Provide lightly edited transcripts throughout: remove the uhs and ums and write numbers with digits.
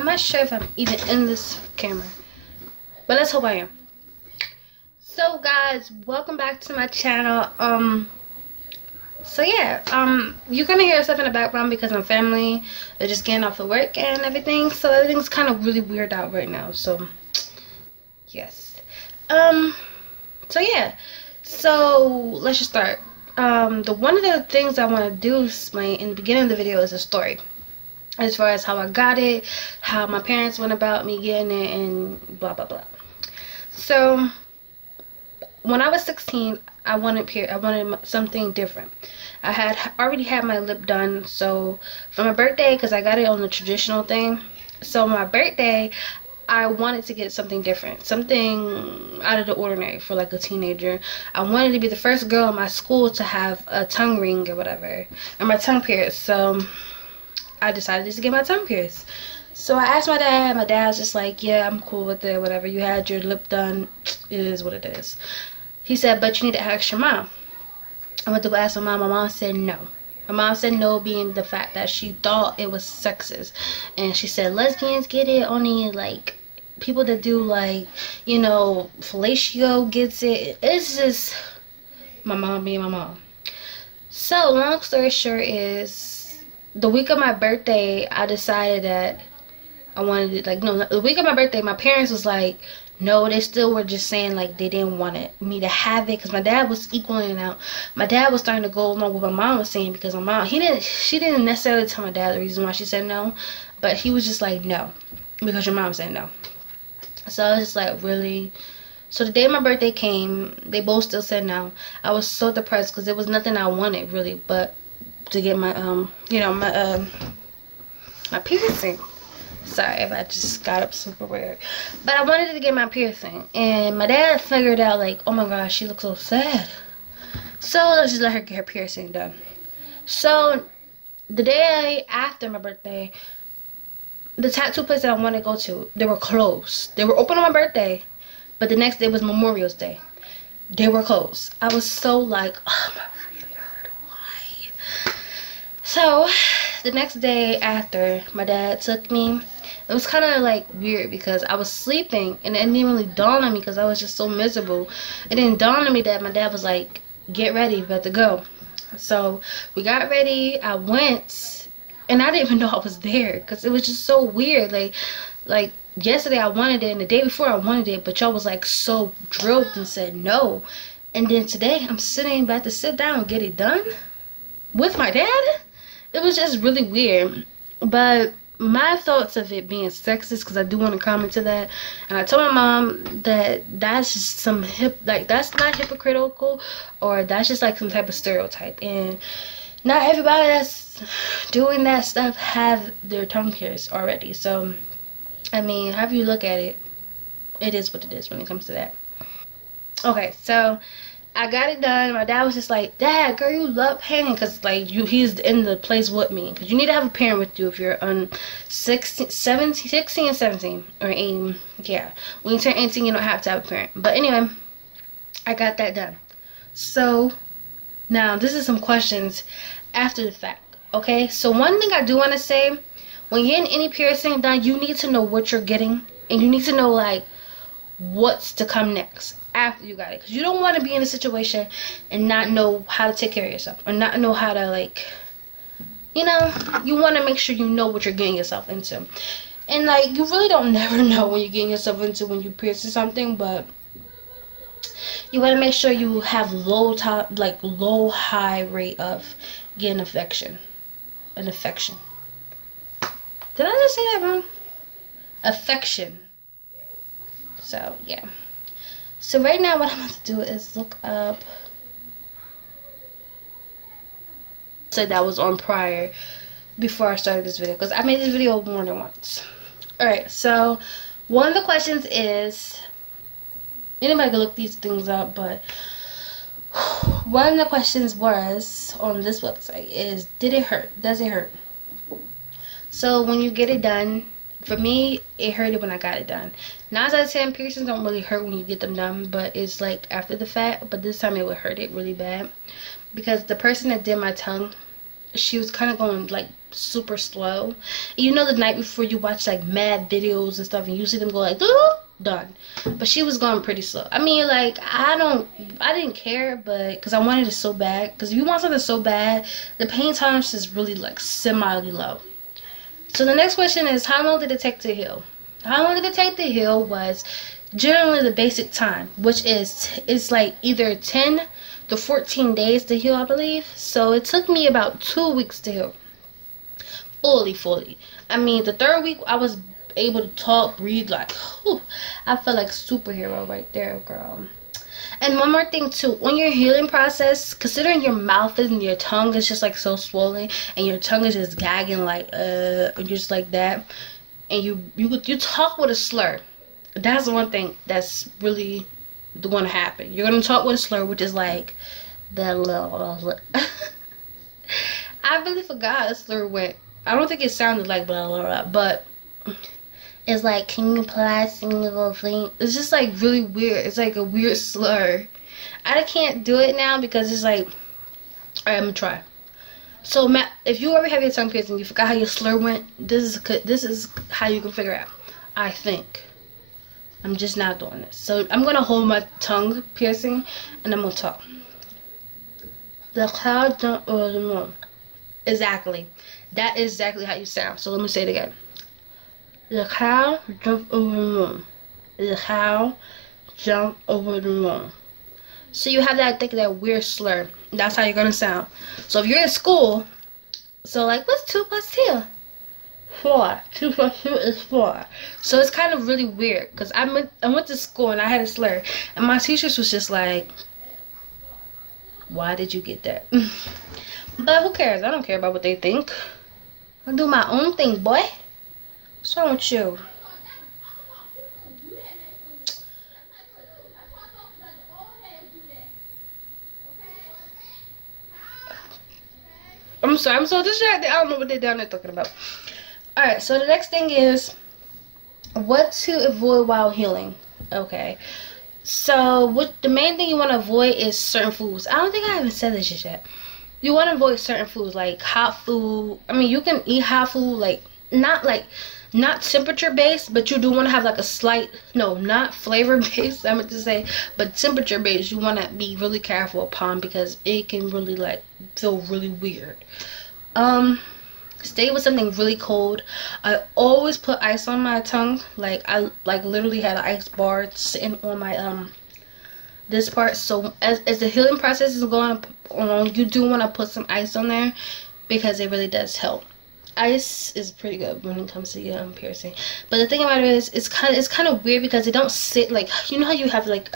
I'm not sure if I'm even in this camera, but let's hope I am. So guys, welcome back to my channel. So yeah, you're gonna hear stuff in the background because my family are just getting off of work and everything, so everything's kind of really weird out right now. So yes, so yeah, so let's just start. The one of the things I want to do is in the beginning of the video is a story, as far as how I got it, how my parents went about me getting it, and blah blah blah. So when I was 16, I wanted something different. I had already had my lip done, so for my birthday, because I got it on the traditional thing, so my birthday I wanted to get something different, something out of the ordinary for like a teenager. I wanted to be the first girl in my school to have a tongue ring or whatever, or my tongue pierced. So I decided just to get my tongue pierced. So I asked my dad. My dad's just like, yeah, I'm cool with it, whatever. You had your lip done, it is what it is. He said, but you need to ask your mom. I went to ask my mom. My mom said no. My mom said no, being the fact that she thought it was sexist. And she said lesbians get it, only like people that do like, you know, fellatio gets it. It's just my mom being my mom. So long story short is, the week of my birthday, I decided that I wanted it. Like, no, the week of my birthday, my parents was like, no, they still were just saying like they didn't want me to have it, because my dad was equaling it out. My dad was starting to go along with what my mom was saying, because my mom, she didn't necessarily tell my dad the reason why she said no, but he was just like, no, because your mom said no. So I was just like, really? So the day my birthday came, they both still said no. I was so depressed because there was nothing I wanted really but to get my you know, my piercing. Sorry if I just got up super weird, but I wanted to get my piercing, and my dad figured out like, oh my gosh, she looks so sad, so let's just let her get her piercing done. So the day after my birthday, the tattoo place that I wanted to go to, they were closed. They were open on my birthday, but the next day was Memorial's Day. They were closed. I was so like, oh my freaking god, why? So the next day after, my dad took me. It was kind of like weird because I was sleeping and it didn't really dawn on me because I was just so miserable. It didn't dawn on me that my dad was like, get ready, we have to go. So we got ready, I went, and I didn't even know I was there because it was just so weird. Like yesterday I wanted it and the day before I wanted it, but y'all was like so drilled and said no. And then today I'm sitting about to sit down and get it done with my dad. It was just really weird. But my thoughts of it being sexist, because I do want to comment to that, and I told my mom that that's just some like that's not hypocritical, or that's just like some type of stereotype, and not everybody that's doing that stuff have their tongue pierced already. So I mean, however you look at it, it is what it is when it comes to that. Okay, so I got it done. My dad was just like, Dad, girl, you love painting, because like he's in the place with me, because you need to have a parent with you if you're on 16 and 17 or 18. Yeah, when you turn 18 you don't have to have a parent. But anyway, I got that done. So now this is some questions after the fact. Okay, so one thing I do want to say, when you're getting any piercing done, you need to know what you're getting, and you need to know like what's to come next after you got it, because you don't want to be in a situation and not know how to take care of yourself, or not know how to, like, you know, you want to make sure you know what you're getting yourself into. And like, you really don't never know when you're getting yourself into when you pierce something, but you want to make sure you have low high rate of getting an infection. Did I just say that wrong? Affection. So yeah. So right now what I'm going to do is look up. So that was on prior, before I started this video, because I made this video more than once. Alright, so one of the questions is, anybody can look these things up, but one of the questions was on this website is, did it hurt? Does it hurt? So when you get it done, for me, it hurted when I got it done. 9 out of 10 piercings don't really hurt when you get them done, but it's like after the fact. But this time it would hurt it really bad, because the person that did my tongue, she was kind of going like super slow. And you know, the night before you watch like mad videos and stuff, and you see them go like done, but she was going pretty slow. I mean, like, I didn't care, but because I wanted it so bad. Because if you want something so bad, the pain tolerance is really like semi low. So the next question is, how long did it take to heal? How long did it take to heal was generally the basic time, which is like either 10 to 14 days to heal, I believe. So it took me about 2 weeks to heal fully. I mean, the third week I was able to talk, breathe, like, whew, I felt like superhero right there, girl. And one more thing too, on your healing process, considering your mouth and your tongue is just like so swollen, and your tongue is just gagging like just like that, and you talk with a slur. That's the one thing that's really going to happen. You're gonna talk with a slur, which is like that little. I really forgot a slur went. I don't think it sounded like blah blah blah, but it's like, can you please little thing? It's just like really weird. It's like a weird slur. I can't do it now because it's like, alright, I'm gonna try. So Matt, if you ever have your tongue piercing, you forgot how your slur went. This is how you can figure it out. I think. I'm just not doing this. So I'm gonna hold my tongue piercing and I'm gonna talk. The cloud jumped over the moon. Exactly. That is exactly how you sound. So let me say it again. The cow jumped over the moon. The cow jumped over the moon. So you have that weird slur. That's how you're gonna sound. So if you're in school, so like, what's 2 plus 2? 4. 2 plus 2 is 4. So it's kind of really weird because I went to school and I had a slur, and my teachers was just like, why did you get that? But who cares? I don't care about what they think. I do my own thing, boy. What's wrong with you? I'm sorry, I'm so distracted. I don't know what they're down there talking about. Alright, so the next thing is what to avoid while healing. Okay. So what the main thing you want to avoid is certain foods. I don't think I haven't said this just yet. You want to avoid certain foods like hot food. I mean, you can eat hot food, like not temperature based, but you do want to have like a slight, no, not flavor based, I meant to say, but temperature based. You want to be really careful upon because it can really like feel really weird. Stay with something really cold. I always put ice on my tongue. Like I literally had an ice bar sitting on my this part. So as the healing process is going on, you do want to put some ice on there because it really does help. Ice is pretty good when it comes to your piercing. But the thing about it is, it's kind of weird because it don't sit like, you know how you have like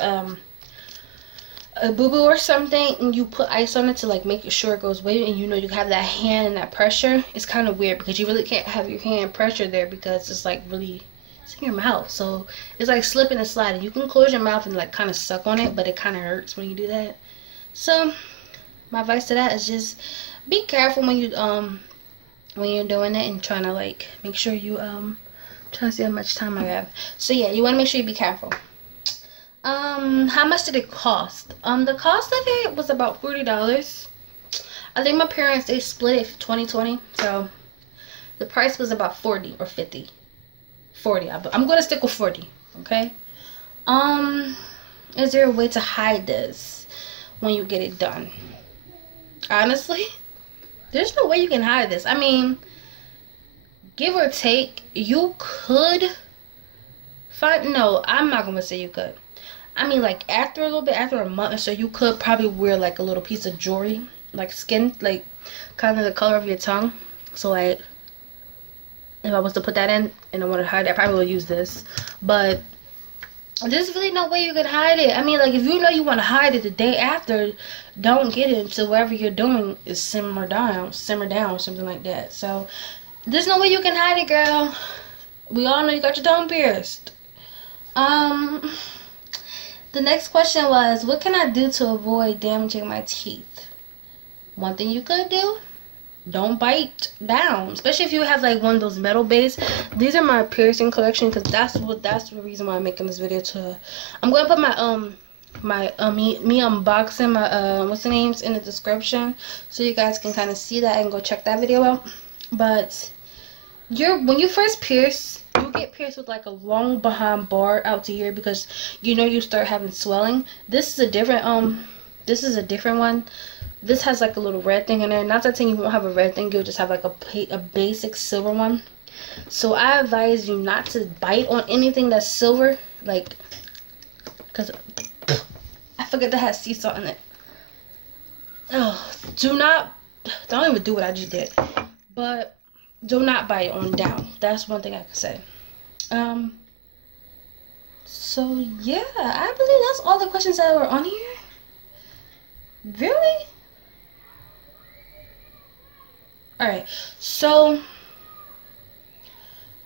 a boo-boo or something and you put ice on it to like make sure it goes away, and you know you have that hand and that pressure. It's kind of weird because you really can't have your hand pressure there because it's like really, it's in your mouth, so it's like slipping and sliding. You can close your mouth and like kind of suck on it, but it kind of hurts when you do that. So my advice to that is just be careful when you're doing it and trying to like make sure you trying to see how much time I have. So yeah, you want to make sure you be careful. How much did it cost? The cost of it was about $40. I think my parents, they split it 20-20, so the price was about 40 or 50. 40. I'm gonna stick with 40. Okay. Is there a way to hide this when you get it done? Honestly, there's no way you can hide this. I mean, give or take, you could find. No, I'm not gonna say you could. I mean, like, after a little bit, after a month or so, you could probably wear, like, a little piece of jewelry. Like, skin, like, kind of the color of your tongue. So, like, if I was to put that in and I want to hide it, I probably would use this. But there's really no way you could hide it. I mean, like, if you know you want to hide it the day after, don't get it until whatever you're doing is simmer down, or something like that. So, there's no way you can hide it, girl. We all know you got your tongue pierced. The next question was, what can I do to avoid damaging my teeth? One thing you could do, don't bite down. Especially if you have like one of those metal base. These are my piercing collection because that's the reason why I'm making this video too. I'm going to put my my me unboxing my what's the names in the description, so you guys can kind of see that and go check that video out. But when you first pierce, you get pierced with like a long behind bar out to here, because you know you start having swelling. This is a different one. This has like a little red thing in there. Not that saying you won't have a red thing, you'll just have like a basic silver one. So I advise you not to bite on anything that's silver, like, because I forget that has sea salt in it. Oh, don't even do what I just did. But do not bite on down. That's one thing I can say. So yeah, I believe that's all the questions that were on here. Really? Alright, so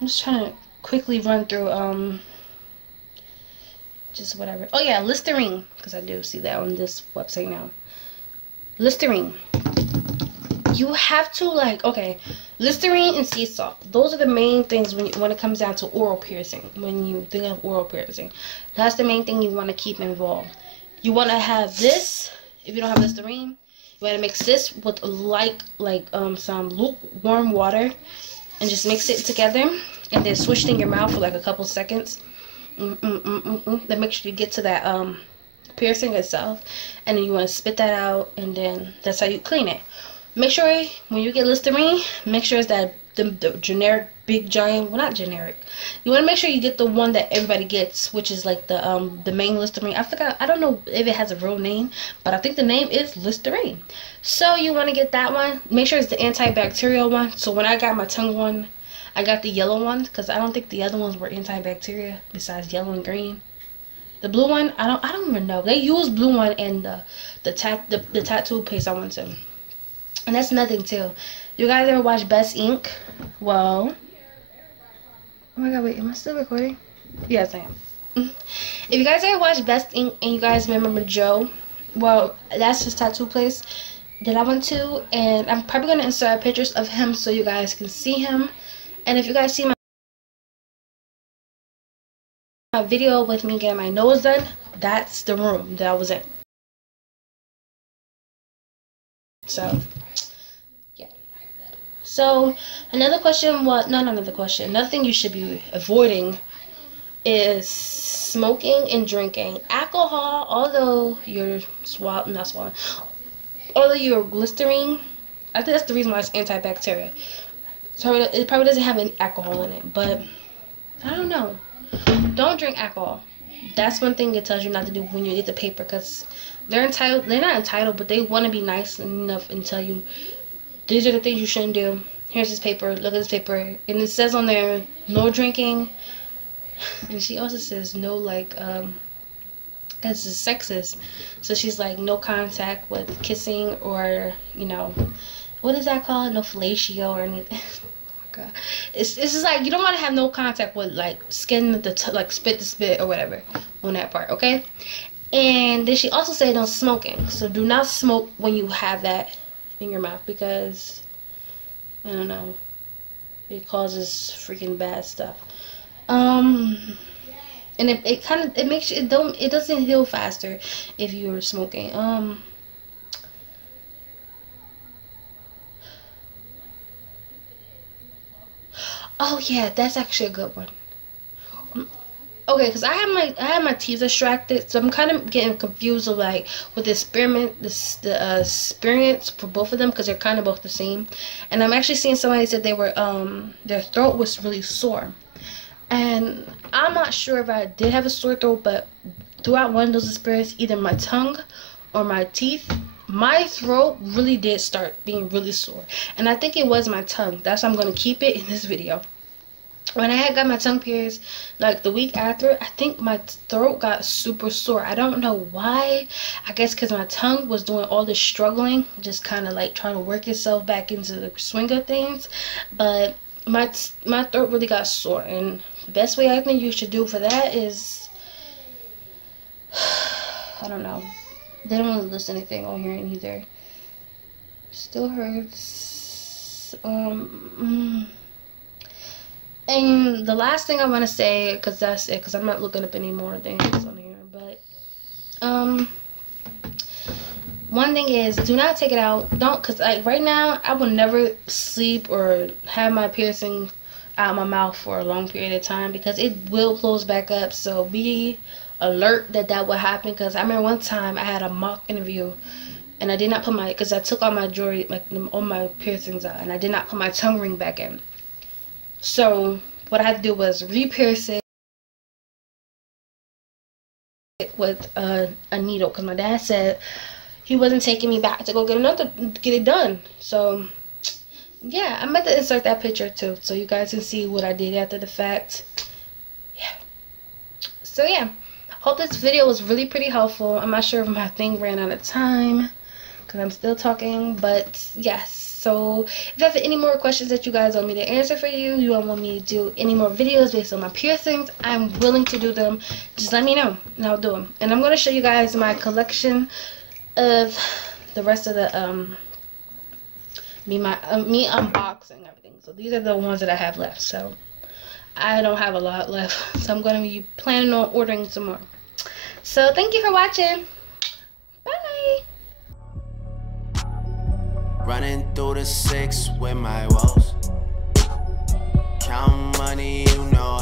I'm just trying to quickly run through just whatever. Oh yeah, Listerine, because I do see that on this website now. Listerine. You have to, like, okay, Listerine and sea salt. Those are the main things when it comes down to oral piercing. When you think of oral piercing, that's the main thing you want to keep involved. You want to have this. If you don't have Listerine, you want to mix this with some lukewarm water, and just mix it together, and then swish it in your mouth for like a couple seconds. Then make sure you get to that piercing itself, and then you want to spit that out, and then that's how you clean it. Make sure when you get Listerine, make sure it's that the generic big giant, well, not generic. You want to make sure you get the one that everybody gets, which is like the main Listerine. I don't know if it has a real name, but I think the name is Listerine. So you want to get that one. Make sure it's the antibacterial one. So when I got my tongue one, I got the yellow one, because I don't think the other ones were antibacterial besides yellow and green. The blue one, I don't even know. They use blue one in the tattoo paste I went to. And that's nothing too. You guys ever watch Best Ink? Well, oh my god, wait, am I still recording? Yes, I am. If you guys ever watch Best Ink and you guys remember Joe, well, that's his tattoo place that I went to, and I'm probably gonna insert pictures of him so you guys can see him. And if you guys see my video with me getting my nose done, that's the room that I was in. So yeah. So another question, another thing you should be avoiding is smoking and drinking alcohol. Although you're although you're Listerine, I think that's the reason why it's antibacterial. So it probably doesn't have any alcohol in it, but I don't know. Don't drink alcohol. That's one thing it tells you not to do when you get the paper, because they're not entitled, but they want to be nice enough and tell you these are the things you shouldn't do. Here's this paper, look at this paper, and it says on there no drinking, and she also says no, like because it's sexist, so she's like no contact with kissing, or what is that called, no fellatio or anything. It's just like you don't want to have no contact with like skin like spit to spit or whatever on that part, okay? And then she also said no smoking. So do not smoke when you have that in your mouth, because I don't know, it causes freaking bad stuff. And it makes you it doesn't heal faster if you're smoking. Oh yeah, that's actually a good one. Okay, because I have my teeth extracted, so I'm kind of getting confused of like with the experience for both of them, because they're kind of both the same. And I'm actually seeing somebody said they were their throat was really sore, and I'm not sure if I did have a sore throat, but throughout one of those experiences, either my tongue or my teeth, my throat really did start being really sore, and I think it was my tongue. That's why I'm going to keep it in this video. When I had got my tongue pierced, like the week after, I think my throat got super sore. I don't know why. I guess because my tongue was doing all this struggling, just kind of like trying to work itself back into the swing of things. But my throat really got sore, and the best way I think you should do for that is, I don't know. They don't really list anything on here either. Still hurts. And the last thing I want to say, because that's it, because I'm not looking up any more things on here, but One thing is, do not take it out. Don't, because like right now, I will never sleep or have my piercing out my mouth for a long period of time because it will close back up. So be alert that that will happen. Because I remember one time I had a mock interview and I did not put my, because I took all my jewelry, like all my piercings out, and I did not put my tongue ring back in. So what I had to do was re-pierce it with a needle, because my dad said he wasn't taking me back to go get it done. So yeah, I'm about to insert that picture too, so you guys can see what I did after the fact. Yeah. So yeah, hope this video was really pretty helpful. I'm not sure if my thing ran out of time because I'm still talking, but yes. So if you have any more questions that you guys want me to answer for you, you want me to do any more videos based on my piercings, I'm willing to do them. Just let me know and I'll do them. And I'm going to show you guys my collection of the rest of the me unboxing everything. So these are the ones that I have left. So I don't have a lot left, so I'm going to be planning on ordering some more. So thank you for watching. Bye. Running through the 6 with my woes. Count money, you know